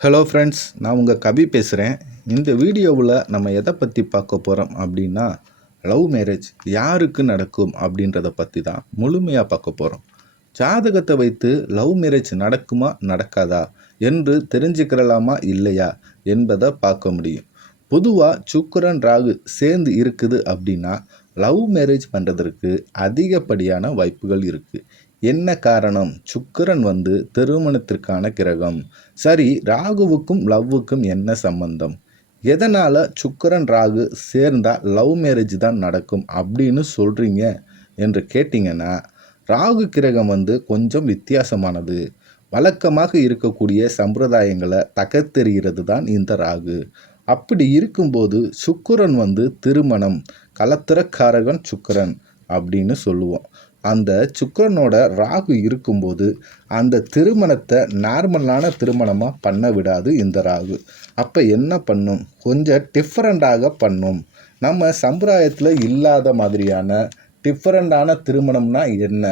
Hello friends நான் உங்கள் கவி பேசுகிறேன் இந்த வீடியோவில் நம்ம எதை பற்றி பார்க்க போகிறோம் அப்படின்னா லவ் மேரேஜ் யாருக்கு நடக்கும் அப்படின்றத பற்றி தான் முழுமையாக பார்க்க போகிறோம் ஜாதகத்தை வைத்து லவ் மேரேஜ் நடக்குமா நடக்காதா என்று தெரிஞ்சுக்கிறலாமா இல்லையா என்பதை பார்க்க முடியும். பொதுவாக சுக்கரன் ராகு சேர்ந்து இருக்குது அப்படின்னா லவ் மேரேஜ் பண்ணுறதற்கு அதிகப்படியான வாய்ப்புகள் இருக்குது என்ன காரணம்? சுக்கிரன் வந்து திருமணத்திற்கான கிரகம். சரி ராகுவுக்கும் லவ்வுக்கும் என்ன சம்பந்தம்? எதனால் சுக்கிரன் ராகு சேர்ந்தால் லவ் மேரேஜ் தான் நடக்கும் அப்படின்னு சொல்கிறீங்க என்று கேட்டிங்கன்னா ராகு கிரகம் வந்து கொஞ்சம் வித்தியாசமானது. வழக்கமாக இருக்கக்கூடிய சம்பிரதாயங்களை தகர்த்தெறிகிறது தான் இந்த ராகு. அப்படி இருக்கும்போது சுக்கரன் வந்து திருமணம் கலத்திரக்காரகன் சுக்கிரன் அப்படின்னு சொல்லுவோம். அந்த சுக்கரனோட ராகு இருக்கும்போது அந்த திருமணத்தை நார்மலான திருமணமாக பண்ண விடாது இந்த ராகு. அப்போ என்ன பண்ணும்? கொஞ்சம் டிஃப்ரெண்ட்டாக பண்ணும். நம்ம சம்பிரதாயத்தில் இல்லாத மாதிரியான டிஃப்ரெண்ட்டான திருமணம்னா என்ன?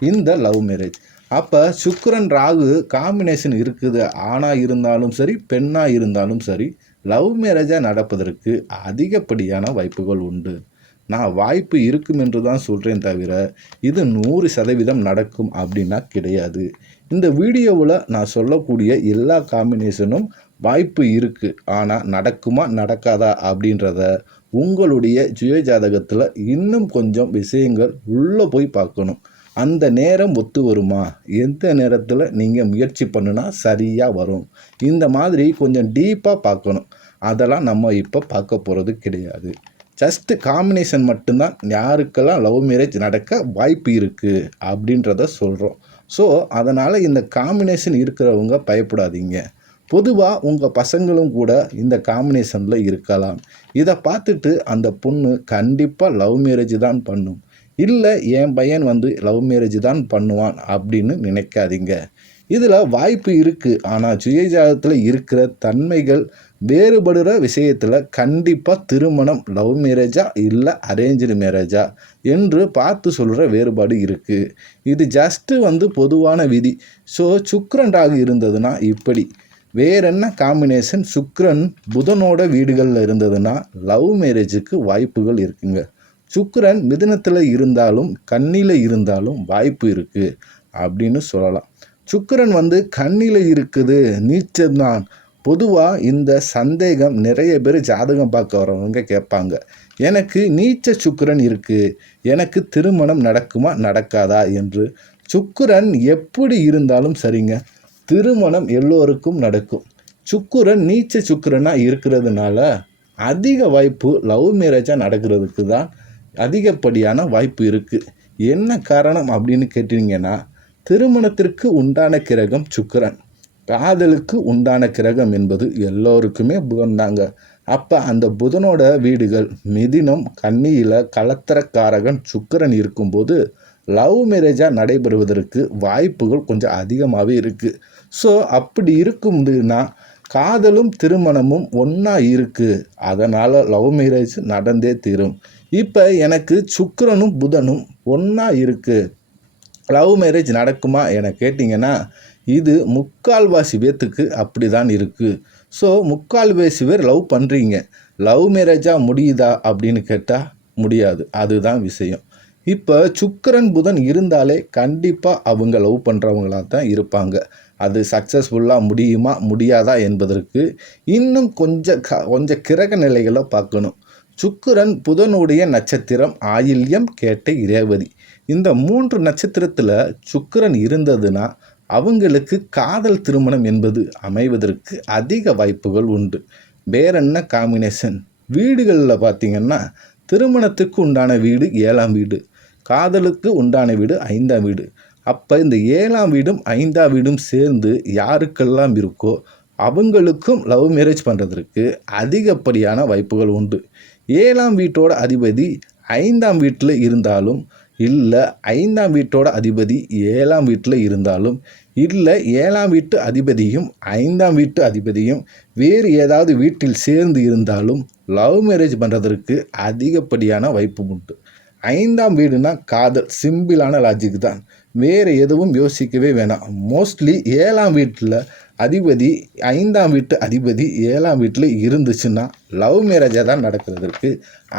இந்த லவ் மேரேஜ் அப்போ சுக்கரன் ராகு காம்பினேஷன் இருக்குது. ஆணாக இருந்தாலும் சரி பெண்ணாக இருந்தாலும் சரி லவ் மேரேஜாக நடப்பதற்கு அதிகப்படியான வாய்ப்புகள் உண்டு. நான் வாய்ப்பு இருக்கும் என்று தான் சொல்கிறேன் தவிர இது நூறு சதவீதம் நடக்கும் அப்படின்னா கிடையாது. இந்த வீடியோவில் நான் சொல்லக்கூடிய எல்லா காம்பினேஷனும் வாய்ப்பு இருக்குது ஆனால் நடக்குமா நடக்காதா அப்படின்றத உங்களுடைய சுய ஜாதகத்தில் இன்னும் கொஞ்சம் விஷயங்கள் உள்ளே போய் பார்க்கணும். அந்த நேரம் ஒத்து வருமா? எந்த நேரத்தில் நீங்கள் முயற்சி பண்ணுனா சரியாக வரும்? இந்த மாதிரி கொஞ்சம் டீப்பாக பார்க்கணும். அதெல்லாம் நம்ம இப்போ பார்க்க போகிறது கிடையாது. ஜஸ்ட்டு காம்பினேஷன் மட்டும்தான். யாருக்கெல்லாம் லவ் மேரேஜ் நடக்க வாய்ப்பு இருக்குது அப்படின்றத சொல்கிறோம் ஸோ அதனால் இந்த காம்பினேஷன் இருக்கிறவங்க பயப்படாதீங்க. பொதுவாக உங்கள் பசங்களும் கூட இந்த காம்பினேஷனில் இருக்கலாம். இதை பார்த்துட்டு அந்த பொண்ணு கண்டிப்பாக லவ் மேரேஜ் தான் பண்ணும். இல்லை என் பையன் வந்து லவ் மேரேஜ் தான் பண்ணுவான் அப்படின்னு நினைக்காதீங்க. இதில் வாய்ப்பு இருக்குது ஆனால் சுயஜாதத்தில் இருக்கிற தன்மைகள் வேறுபடுற விஷயத்தில் கண்டிப்பாக திருமணம் லவ் மேரேஜா இல்லை அரேஞ்சு மேரேஜா என்று பார்த்து சொல்கிற வேறுபாடு இருக்குது இது ஜஸ்ட்டு வந்து பொதுவான விதி. ஸோ சுக்ரன்றாக இருந்ததுன்னா இப்படி. வேற என்ன காம்பினேஷன் சுக்ரன் புதனோட வீடுகளில் இருந்ததுன்னா லவ் மேரேஜுக்கு வாய்ப்புகள் இருக்குங்க. சுக்ரன் மிதனத்தில் இருந்தாலும் கண்ணியில் இருந்தாலும் வாய்ப்பு இருக்குது அப்படின்னு சொல்லலாம். சுக்கரன் வந்து கண்ணியில் இருக்குது நீச்சம்தான் பொதுவாக இந்த சந்தேகம் நிறைய பேர் ஜாதகம் பார்க்க வரவங்க கேட்பாங்க. எனக்கு நீச்ச சுக்கிரன் இருக்குது எனக்கு திருமணம் நடக்குமா நடக்காதா என்று. சுக்கிரன் எப்படி இருந்தாலும் சரிங்க. திருமணம் எல்லோருக்கும் நடக்கும். சுக்கிரன் நீச்ச சுக்கிரனாக இருக்கிறதுனால அதிக வாய்ப்பு லவ் மேரேஜாக நடக்கிறதுக்கு தான் அதிகப்படியான வாய்ப்பு இருக்குது என்ன காரணம் அப்படின்னு கேட்டிங்கன்னா திருமணத்திற்கு உண்டான கிரகம் சுக்கிரன். காதலுக்கு உண்டான கிரகம் என்பது எல்லோருக்குமே புதன் தாங்க. அப்போ அந்த புதனோட வீடுகள் மிதினம் கன்னியில் கலத்தரக்காரகன் சுக்கரன் இருக்கும்போது லவ் மேரேஜாக நடைபெறுவதற்கு வாய்ப்புகள் கொஞ்சம் அதிகமாகவே இருக்குது ஸோ அப்படி இருக்கும்னா காதலும் திருமணமும் ஒன்றா இருக்குது அதனால் லவ் மேரேஜ் நடந்தே தீரும். இப்போ எனக்கு சுக்கரனும் புதனும் ஒன்றா இருக்குது லவ் மேரேஜ் நடக்குமா என கேட்டிங்கன்னா இது முக்கால்வாசி பேத்துக்கு அப்படி தான் இருக்குது ஸோ முக்கால்வாசி பேர் லவ் பண்ணுறீங்க லவ் மேரேஜாக முடியுதா அப்படின்னு கேட்டால் முடியாது. அதுதான் விஷயம். இப்போ சுக்கரன் புதன் இருந்தாலே கண்டிப்பாக அவங்க லவ் பண்ணுறவங்களாக தான் இருப்பாங்க. அது சக்ஸஸ்ஃபுல்லாக முடியுமா முடியாதா என்பதற்கு இன்னும் கொஞ்சம் க கொஞ்சம் கிரக நிலைகளை பார்க்கணும். சுக்கிரன் புதனுடைய நட்சத்திரம் ஆயில்யம் கேட்ட இரேவதி இந்த மூன்று நட்சத்திரத்தில் சுக்கிரன் இருந்ததுன்னா அவங்களுக்கு காதல் திருமணம் என்பது அமைவதற்கு அதிக வாய்ப்புகள் உண்டு. வேறென்ன காம்பினேஷன் வீடுகளில் பார்த்திங்கன்னா திருமணத்துக்கு உண்டான வீடு ஏழாம் வீடு காதலுக்கு உண்டான வீடு ஐந்தாம் வீடு. அப்போ இந்த ஏழாம் வீடும் ஐந்தாம் வீடும் சேர்ந்து யாருக்கெல்லாம் இருக்கோ அவங்களுக்கும் லவ் மேரேஜ் பண்ணுறதுக்கு அதிகப்படியான வாய்ப்புகள் உண்டு. ஏழாம் வீட்டோட அதிபதி ஐந்தாம் வீட்டில் இருந்தாலும் இல்லை ஐந்தாம் வீட்டோட அதிபதி ஏழாம் வீட்டில் இருந்தாலும் இல்லை ஏழாம் வீட்டு அதிபதியும் ஐந்தாம் வீட்டு அதிபதியும் வேறு ஏதாவது வீட்டில் சேர்ந்து இருந்தாலும் லவ் மேரேஜ் பண்ணுறதற்கு அதிகப்படியான வாய்ப்பு உண்டு. ஐந்தாம் வீடுனா காதல் சிம்பிளான லாஜிக் தான். வேறு எதுவும் யோசிக்கவே வேணாம். மோஸ்ட்லி ஏழாம் வீட்டில் அதிபதி ஐந்தாம் வீட்டு அதிபதி ஏழாம் வீட்டில் இருந்துச்சுன்னா லவ் மேரேஜாக தான் நடக்கிறதுக்கு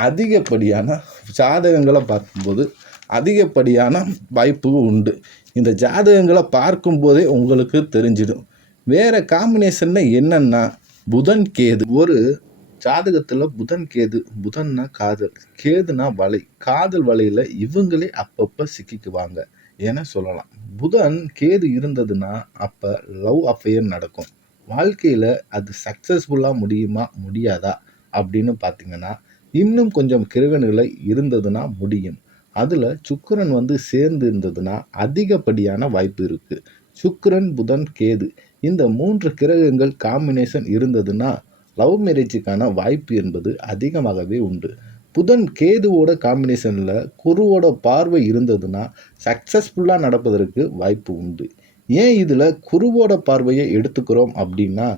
அதிகப்படியான ஜாதகங்களை பார்க்கும்போது அதிகப்படியான வாய்ப்பு உண்டு. இந்த ஜாதகங்களை பார்க்கும்போதே உங்களுக்கு தெரிஞ்சிடும். வேறு காம்பினேஷனில் என்னென்னா புதன் கேது. ஒரு ஜாதகத்தில் புதன் கேது புதன்னா காதல் கேதுனா வலை. காதல் வலையில் இவங்களே அப்பப்போ சிக்கிக்குவாங்க என சொல்லலாம். புதன் கேது இருந்ததுன்னா அப்போ லவ் அஃபையர் நடக்கும். வாழ்க்கையில் அது சக்ஸஸ்ஃபுல்லாக முடியுமா முடியாதா அப்படின்னு பார்த்தீங்கன்னா இன்னும் கொஞ்சம் கிரகநிலை இருந்ததுன்னா முடியும். அதில் சுக்கிரன் வந்து சேர்ந்து இருந்ததுன்னா அதிகப்படியான வாய்ப்பு இருக்குது சுக்கிரன் புதன் கேது இந்த மூன்று கிரகங்கள் காம்பினேஷன் இருந்ததுன்னா லவ் மேரேஜுக்கான வாய்ப்பு என்பது அதிகமாகவே உண்டு. புதன் கேதுவோட காம்பினேஷனில் குருவோட பார்வை இருந்ததுன்னா சக்ஸஸ்ஃபுல்லாக நடப்பதற்கு வாய்ப்பு உண்டு. ஏன் இதில் குருவோட பார்வையை எடுத்துக்கிறோம் அப்படின்னா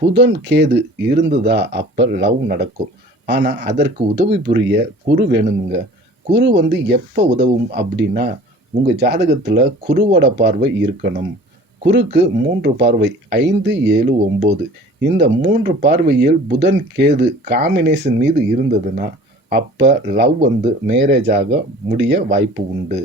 புதன் கேது இருந்ததா அப்போ லவ் நடக்கும். ஆனால் அதற்கு உதவி புரிய குரு வேணுங்க. குரு வந்து எப்போ உதவும் அப்படின்னா உங்கள் ஜாதகத்தில் குருவோட பார்வை இருக்கணும். குருக்கு மூன்று பார்வை ஐந்து ஏழு ஒம்பது. இந்த மூன்று பார்வையில் புதன் கேது காம்பினேஷன் மீது இருந்ததுன்னா அப்போ லவ் வந்து மேரேஜாக முடிய வாய்ப்பு உண்டு.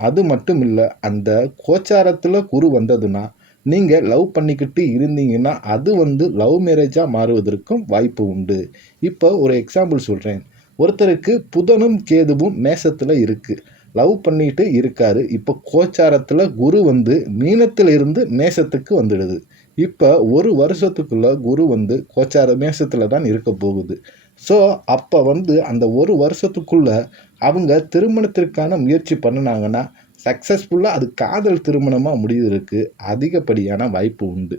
அது மட்டும் இல்லை அந்த கோச்சாரத்தில் குரு வந்ததுன்னா நீங்கள் லவ் பண்ணிக்கிட்டு இருந்தீங்கன்னா அது வந்து லவ் மேரேஜாக மாறுவதற்கும் வாய்ப்பு உண்டு. இப்போ ஒரு எக்ஸாம்பிள் சொல்கிறேன் ஒருத்தருக்கு புதனும் கேதுவும் மேசத்தில் இருக்குது லவ் பண்ணிட்டு இருக்காரு. இப்போ கோச்சாரத்தில் குரு வந்து மீனத்தில் இருந்து மேசத்துக்கு வந்துடுது. இப்போ ஒரு வருஷத்துக்குள்ளே குரு வந்து கோச்சார மேசத்தில் தான் இருக்க போகுது. ஸோ அப்போ வந்து அந்த ஒரு வருஷத்துக்குள்ளே அவங்க திருமணத்திற்கான முயற்சி பண்ணினாங்கன்னா சக்ஸஸ்ஃபுல்லாக அது காதல் திருமணமாக முடிவதற்கு அதிகப்படியான வாய்ப்பு உண்டு.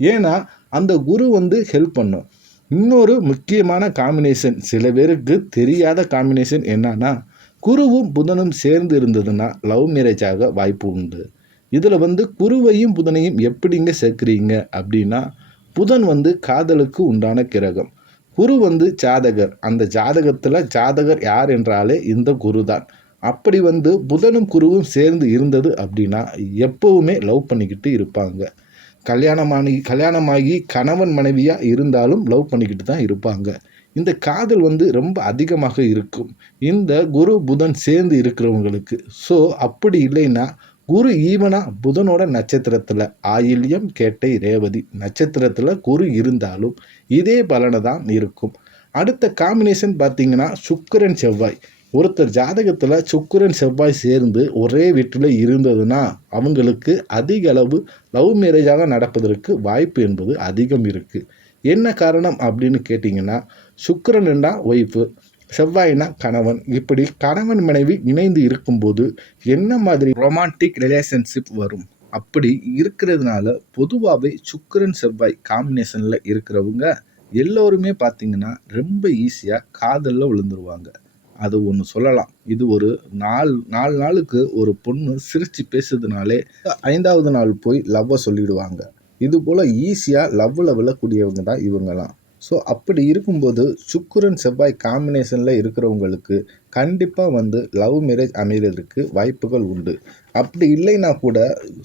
ஏன்னா அந்த குரு வந்து ஹெல்ப் பண்ணும். இன்னொரு முக்கியமான காம்பினேஷன் சில பேருக்கு தெரியாத காம்பினேஷன் என்னன்னா குருவும் புதனும் சேர்ந்து இருந்ததுன்னா லவ் மேரேஜ் ஆக வாய்ப்பு உண்டு. இதில் வந்து குருவையும் புதனையும் எப்படிங்க சேர்க்குறீங்க அப்படின்னா புதன் வந்து காதலுக்கு உண்டான கிரகம். குரு வந்து ஜாதகர். அந்த ஜாதகத்தில் ஜாதகர் யார் என்றாலே இந்த குரு தான் அப்படி வந்து புதனும் குருவும் சேர்ந்து இருந்தது அப்படின்னா எப்போவுமே லவ் பண்ணிக்கிட்டு இருப்பாங்க. கல்யாணமானி கல்யாணமாகி கணவன் மனைவியாக இருந்தாலும் லவ் பண்ணிக்கிட்டு தான் இருப்பாங்க. இந்த காதல் வந்து ரொம்ப அதிகமாக இருக்கும். இந்த குரு புதன் சேர்ந்து இருக்கிறவங்களுக்கு. ஸோ அப்படி இல்லைன்னா குரு ஈவனா புதனோட நட்சத்திரத்தில் ஆயில்யம் கேட்டை ரேவதி நட்சத்திரத்தில் குரு இருந்தாலும் இதே பலனை தான் இருக்கும். அடுத்த காம்பினேஷன் பார்த்தீங்கன்னா சுக்கரன் செவ்வாய். ஒருத்தர் ஜாதகத்தில் சுக்கரன் செவ்வாய் சேர்ந்து ஒரே வீட்டில் இருந்ததுன்னா அவங்களுக்கு அதிக அளவு லவ் மேரேஜாக நடப்பதற்கு வாய்ப்பு என்பது அதிகம் இருக்குது என்ன காரணம் அப்படின்னு கேட்டிங்கன்னா சுக்கிரன்டா ஒய்ஃபு செவ்வாய்னா கணவன். இப்படி கணவன் மனைவி இணைந்து இருக்கும்போது என்ன மாதிரி ரொமான்டிக் ரிலேஷன்ஷிப் வரும்? அப்படி இருக்கிறதுனால பொதுவாகவே சுக்கிரன் செவ்வாய் காம்பினேஷனில் இருக்கிறவங்க எல்லோருமே பார்த்திங்கன்னா ரொம்ப ஈஸியாக காதலில் விழுந்துருவாங்க. அது ஒன்று சொல்லலாம். இது ஒரு நாலு நாலு நாளுக்கு ஒரு பொண்ணு சிரித்து பேசுறதுனாலே ஐந்தாவது நாள் போய் லவ்வை சொல்லிடுவாங்க. இது போல் ஈஸியாக லவ்வில் விழக்கூடியவங்க தான் இவங்கெல்லாம் ஸோ அப்படி இருக்கும்போது சுக்குரன் செவ்வாய் காம்பினேஷனில் இருக்கிறவங்களுக்கு கண்டிப்பாக வந்து லவ் மேரேஜ் அமைகிறதுக்கு வாய்ப்புகள் உண்டு. அப்படி இல்லைன்னா கூட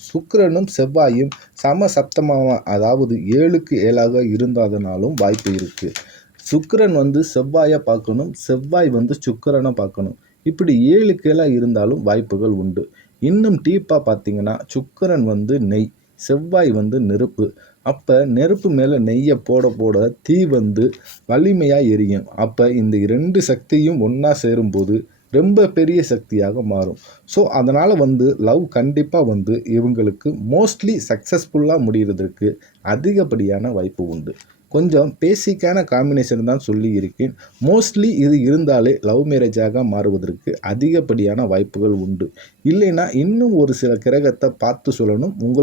சுக்கரனும் செவ்வாயும் சம சப்தமாக அதாவது ஏழுக்கு ஏழாக இருந்தாதனாலும் வாய்ப்பு இருக்குது சுக்கரன் வந்து செவ்வாயை பார்க்கணும் செவ்வாய் வந்து சுக்கரனை பார்க்கணும். இப்படி ஏழு கீழாக இருந்தாலும் வாய்ப்புகள் உண்டு. இன்னும் டீப்பாக பார்த்தீங்கன்னா சுக்கரன் வந்து நெய் செவ்வாய் வந்து நெருப்பு. அப்போ நெருப்பு மேலே நெய்யை போட போட தீ வந்து வலிமையாக எரியும். அப்போ இந்த ரெண்டு சக்தியும் ஒன்றா சேரும்போது ரொம்ப பெரிய சக்தியாக மாறும். ஸோ அதனால் வந்து லவ் கண்டிப்பாக வந்து இவங்களுக்கு மோஸ்ட்லி சக்ஸஸ்ஃபுல்லாக முடிகிறதுக்கு அதிகப்படியான வாய்ப்பு உண்டு. கொஞ்சம் பேசிக்கான காம்பினேஷன் தான் சொல்லி இருக்கேன் மோஸ்ட்லி இது இருந்தாலே லவ் மேரேஜாக மாறுவதற்கு அதிகப்படியான வாய்ப்புகள் உண்டு. இல்லைன்னா இன்னும் ஒரு சில கிரகத்தை பார்த்து சொல்லணும். உங்கள்